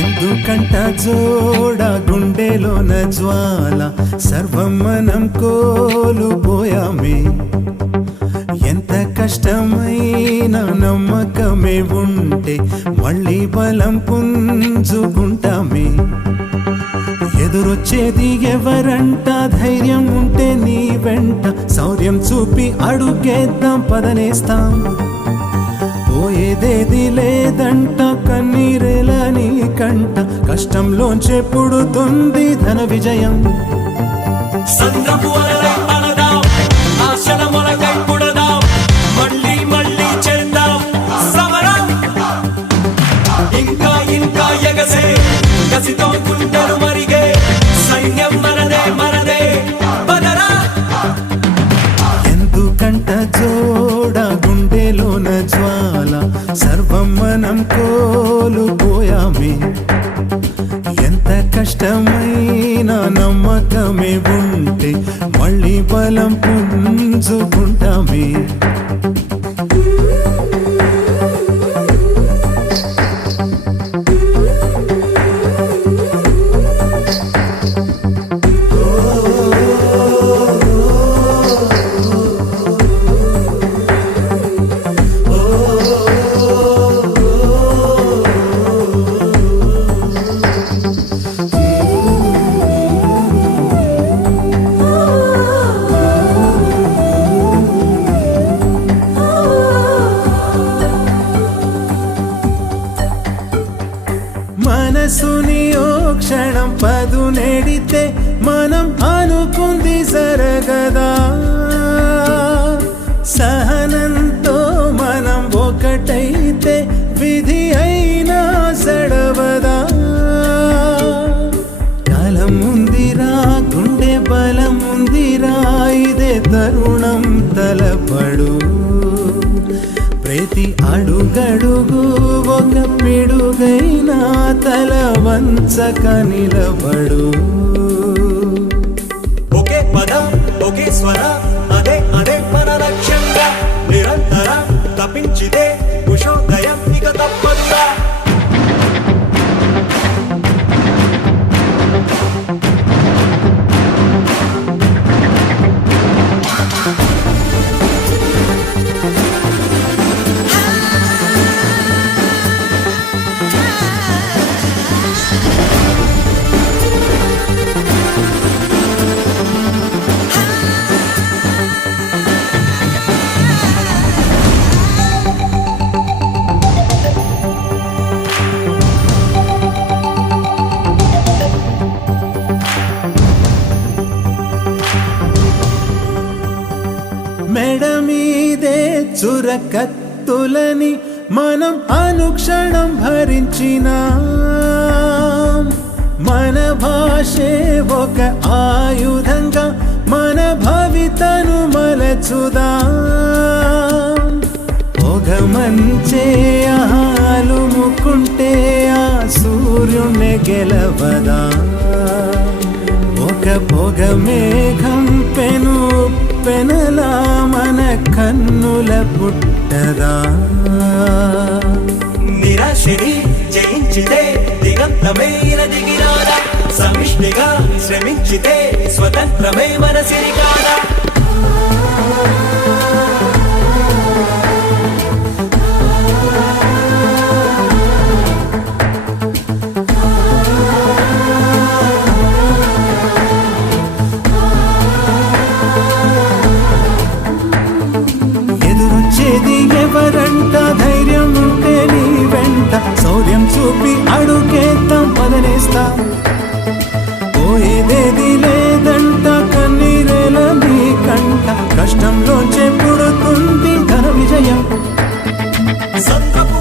ఎందుకంట జోడ గుండెలోన జ్వాల సర్వం మనం కోల్పోయామే. ఎంత కష్టమైన నమ్మకమే ఉంటే మళ్ళీ బలం పుంజుకుంటామే. ఎదురొచ్చేది ఎవరంట, ధైర్యం ఉంటే నీ వెంట శౌర్యం చూపి అడుగేద్దాం పదనేస్తాం. పోయేదేది లేదంట, కన్నీరేలా నీ కంట, కష్టంలోంచే పుడుతుంది ధన విజయం. సంద్రపు అలలై అలదాం, ఆశల మొలకై పుడదాం, మళ్ళీ మళ్ళీ చేద్దాం సమరం. ఇంకా ఇంకా ఎగసే కసితో గుండెలు మరిగే సైన్యం మనదే మనదే బదరా. ఎందుకంట జోడ గుండెలోన జ్వాల సర్వం మనం కోల్పోయామే. ఎంత కష్టమైన నమ్మకమే ఉంటే మళ్ళీ బలం పుంజుకుంటామే. మనసుని ఓ క్షణం పదునెడితే మనం అనుకుంది జరగదా. సహనంతో మనం ఒకటైతే విధి అయినా సడవదా. కాలం ఉందిరా, గుండె బలం ఉందిరా, ఇదే తరుణం తలపడు. ప్రతి అడుగడుగు ఒక పిడుగైనా తల వంచక నిలబడు. ఒకే పదం ఒకే స్వర, అదే అదే మన లక్ష్యంగా నిరంతరం తప్పించితే ఉషోదయం ఇక తప్పదురా. మెడ మీదే చురకత్తులని మనం అనుక్షణం భరించినా. మన భాషే ఒక ఆయుధంగా మన భవితను మలచుదా. పొగ మంచే ఆలుముకుంటే ఆ సూర్యుణ్ణి గెలవదా. ఒక పొగ మేఘం పెను పెనలా మన కన్నుల పుట్టదా. నిరాశని జయించితే దిగంతమైన దిగిరాదా. సమిష్టిగా శ్రమించితే స్వతంత్రమే మన సిరిగాదా. ఎదురొచ్చేది ఎవరంట, ధైర్యం ఉంటే నీ వెంట శౌర్యం చూపి అడుగేద్దాం పదనేస్తాం. పోయేదేది లేదంట, కన్నీరేల నీ కంట, కష్టంలోంచే పుడుతుంది ఘన విజయం. సంద్రపు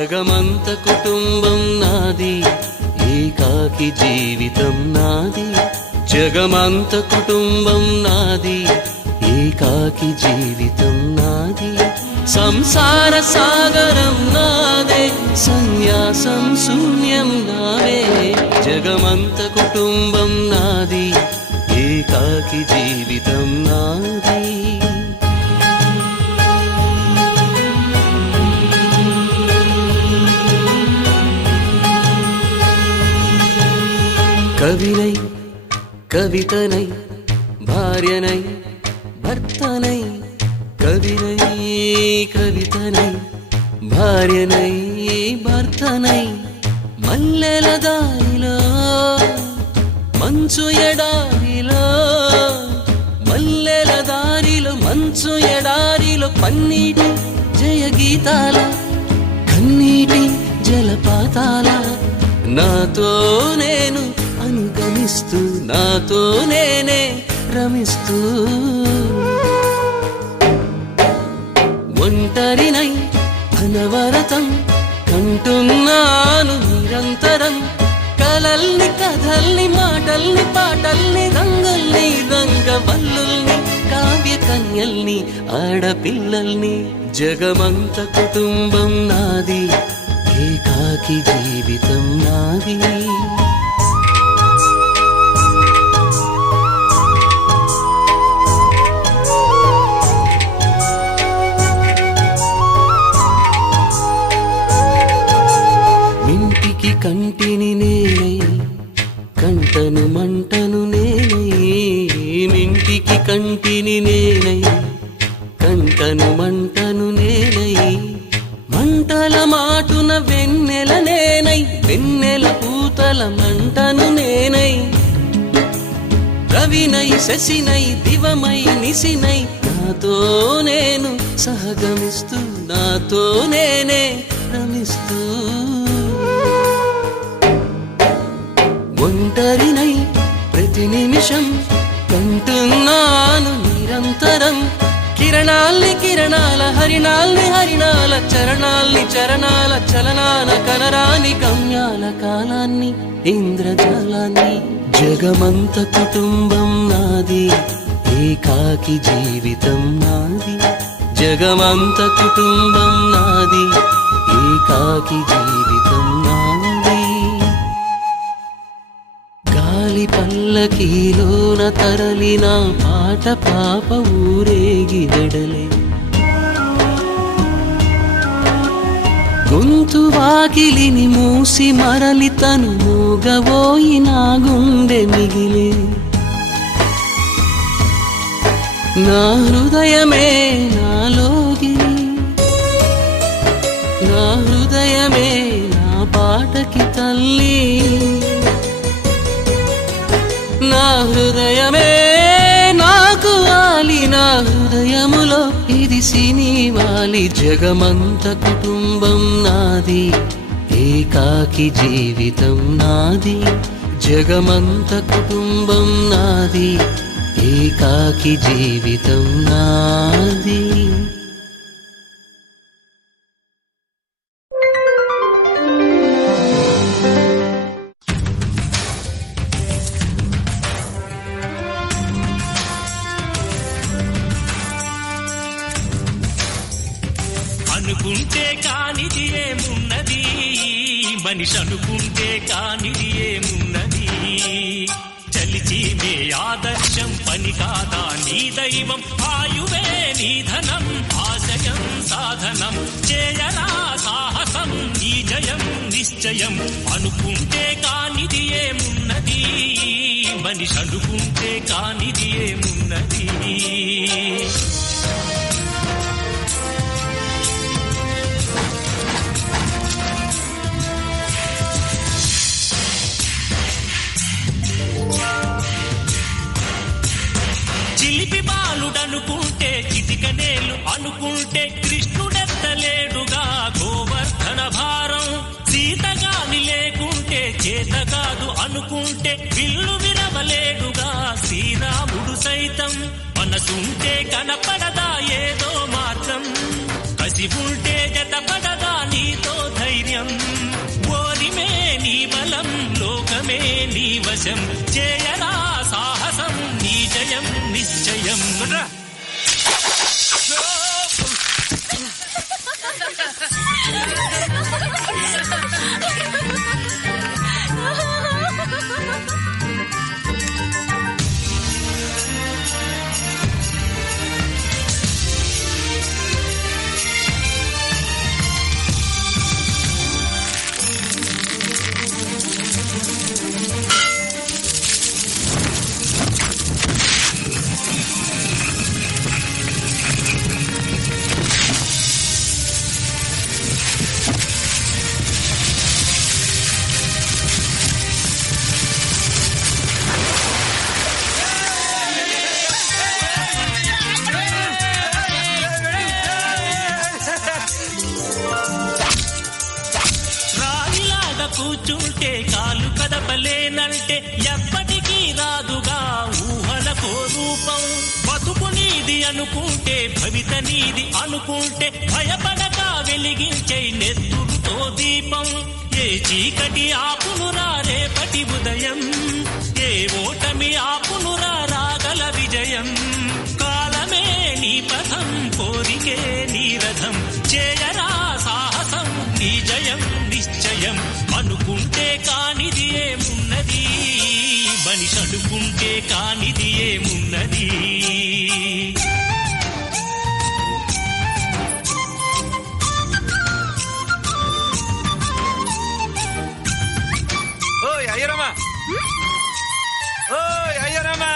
జగమంత కుటుంబం నాది, ఏకాకి జీవితం నాది. జగమంత కుటుంబం నాది, ఏకాకి జీవితం నాది. సంసార సాగరం నాదే, సన్యాసం శూన్యం నావే. జగమంత కుటుంబం నాది, ఏకాకి జీవితం నాది. కవినై కవితనై భార్యనై భర్తనై, కవినై కవితనై భార్యనై భర్తనై, మల్లెల దారిలో మంచు ఎడారిలో, మల్లెల దారిలో మంచు ఎడారిలో, పన్నీటి జయ గీతాల కన్నీటి జలపాతాల, నాతో నేను అనుగమిస్తూ నాతో నేనే రమిస్తూ. ఒంటరినై అనవరతం కంటున్నాను నిరంతరం, కలల్ని కథల్ని మాటల్ని పాటల్ని, రంగుల్ని రంగవల్లుల్ని కావ్య కన్యల్ని ఆడపిల్లల్ని. జగమంత కుటుంబం నాది, ఏకాకి జీవితం నాది. ఇంటికి కంటిని నేనై, కంటను మంటను నేనై. ఇంటికి కంటిని నేనై, కంటను మంటను నేనై. మంటల మాటున వెన్నెల నేనై, వెన్నెల పూతల మంటను నేనై. రవినై శశినై దివమై నిశినై, నాతో నేను సహగమిస్తూ నాతో నేనే రమిస్తూ. ఒంటరినై ప్రతి నిమిషం కంటున్నాను నిరంతరం, కిరణాల్ని కిరణాల హరిణాల్ని హరిణాల, చరణాల్ని చరణాల చలనాల, కనరాని గమ్యాల కాలాన్ని ఇంద్రజాలాన్ని. జగమంత కుటుంబం నాది, ఏకాకి జీవితం నాది. జగమంత కుటుంబం నాది, ఏకాకి జీవితం నాది. గాలి పల్లకీలోన తరలిన పాట పాప ఊరేగి వెడలే, గొంతు వాకిలిని మూసి మరలి తను మూగబోయి నా గుండె మిగిలే. నా హృదయమే నాలోగిలి, నా హృదయమే నా పాటకి తల్లి. నా హృదయమే నాకు వాలి, నా హృదయములో ఇది సినివాలి. జగమంత కుటుంబం నాది, ఏకాకి జీవితం నాది. జగమంత కుటుంబం నాది, ఏకాకి జీవితం నాది. అనుకుంటే కానిది ఏమున్నది, మనిషి అనుకుంటే కానిది ఏమున్నది. చలిచి మే ఆదర్శం పని కాదా నీ దైవం, ఆయువే నీ ధనం ఆశయం సాధనం. చేయరా సాహసం ఈ జయం నిశ్చయం. అనుకుంటే కానిది ఏమున్నది, మనిషి అనుకుంటే కానిది ఏమున్నది. చిలిపి బాలుడనుకుంటే చిటికనేలు అనుకుంటే కృష్ణుడెత్తలేడుగా గోవర్ధన భారం. సీతగాని లేకుంటే చేత కాదు అనుకుంటే విల్లు విరవలేడుగా శ్రీరాముడు సైతం. మనసుంటే కనపడదా ఏదో మార్గం, కసి ఉంటే జతపడదా నీతో ధైర్యం. నేనంటే ఎప్పటికీ రాదుగా ఊహలకో రూపం. బతుకు నీది అనుకుంటే భవిత నీది అనుకుంటే భయపడక వెలిగించే నెత్తురుతో దీపం. ఏ చీకటి ఆపునురా రేపటి ఉదయం, ఏ ఓటమి ఆపునురా రాగల విజయం. కాలమే నీ పథం, కోరికే నీ రథం, చేయరా సాహసం నీ జయం నిశ్చయం. అనుకుంటే కానిది ఏమున్నది, మనిషి అనుకుంటే కానిది ఏమున్నది. ఓయ్ అయ్యరమ్మా, ఓయ్ అయ్యరమ్మా.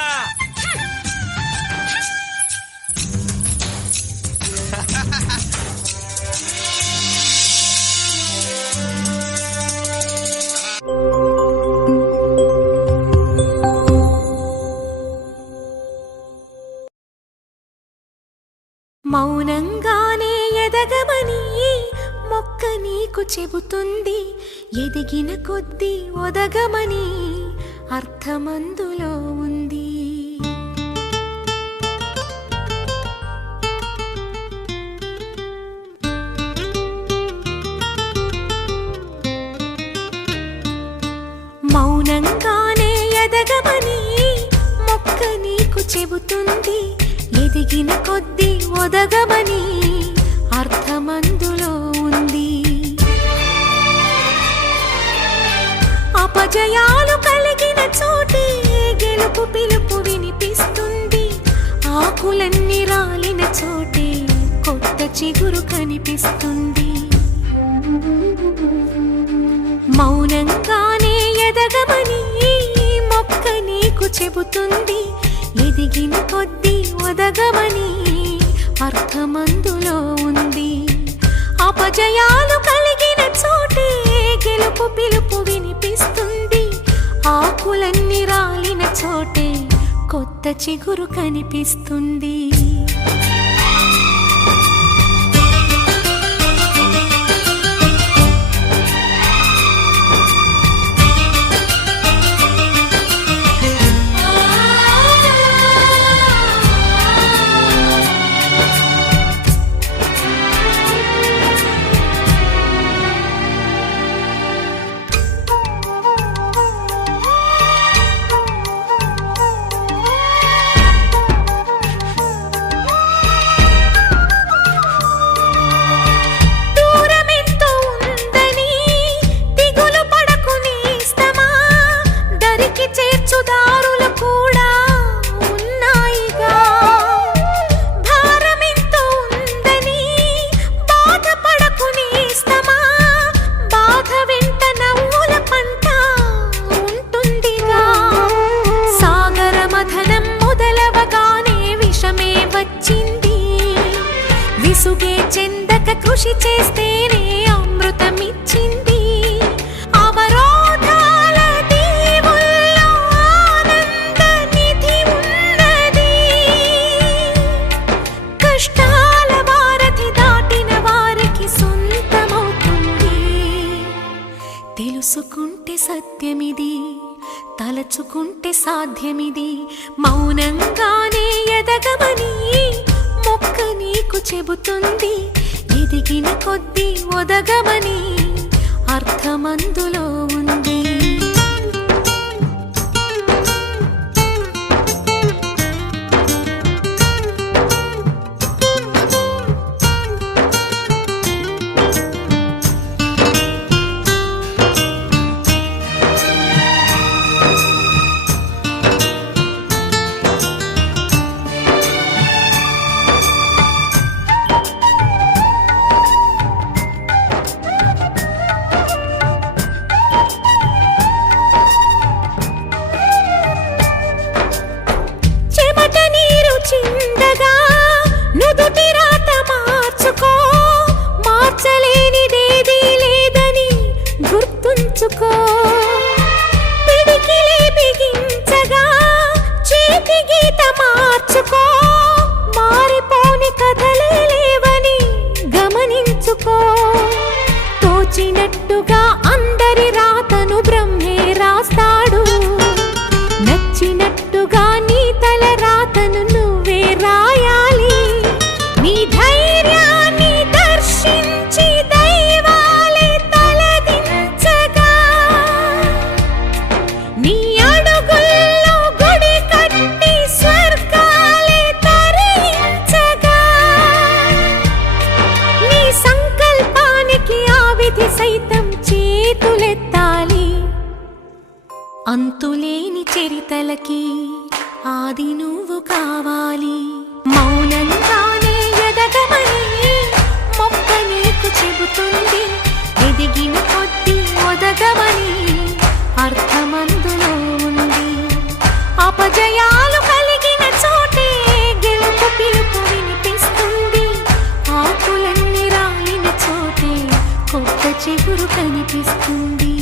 మౌనంగానే ఎదగమని మొక్క నీకు చెబుతుంది, ఎదిగిన కొద్దీ ఒదగమని అర్థమందులో ఉంది. మౌనంగానే ఎదగమని మొక్క నీకు చెబుతుంది, ఎదిగిన కొద్దీ ఒదగమని అర్థమందులో ఉంది. అపజయాలు కలిగిన చోటే గెలుపు పిలుపు వినిపిస్తుంది, ఆకులన్నీ రాలిన చోటే కొత్త చిగురు కనిపిస్తుంది. మౌనంగానే ఎదగమని మొక్క నీకు చెబుతుంది, ఎదిగిన కొద్దీ ఒదగమని అర్థమందులో ఉంది. అపజయాలు కలిగిన చోటే గెలుపు పిలుపు వినిపిస్తుంది, ఆకులన్నీ రాలిన చోటే కొత్త చిగురు కనిపిస్తుంది. కృషి చేస్తేనే అమృతమిచ్చింది, అవరోధాల దీవుల్లో ఆనంద నిధి ఉన్నది. కష్టాల వారధి దాటిన వారికి సొంతమవుతుంది. తెలుసుకుంటే సత్యమిది, తలచుకుంటే సాధ్యమిది. మౌనంగానే ఎదగమని మొక్క నీకు చెబుతుంది, ఎదిగిన కొద్దీ ఒదగమని అర్థమందులో ఉంది. సైతం చేతులెత్తాలి అంతులేని చరితలకి ఆది నువ్వు కావాలి మౌనంగానే ఎదగమని మొక్క నీకు చెబుతుంది ఎదిగిన కొద్ది ఒదగమని అర్థమందులో ఉంది అపజయాలు కలిగిన చోటే గెలుపు పిలుపు వినిపిస్తుంది ఆకులన్నీ రాలిన చోటే కొత్త చిగురు కనిపిస్తుంది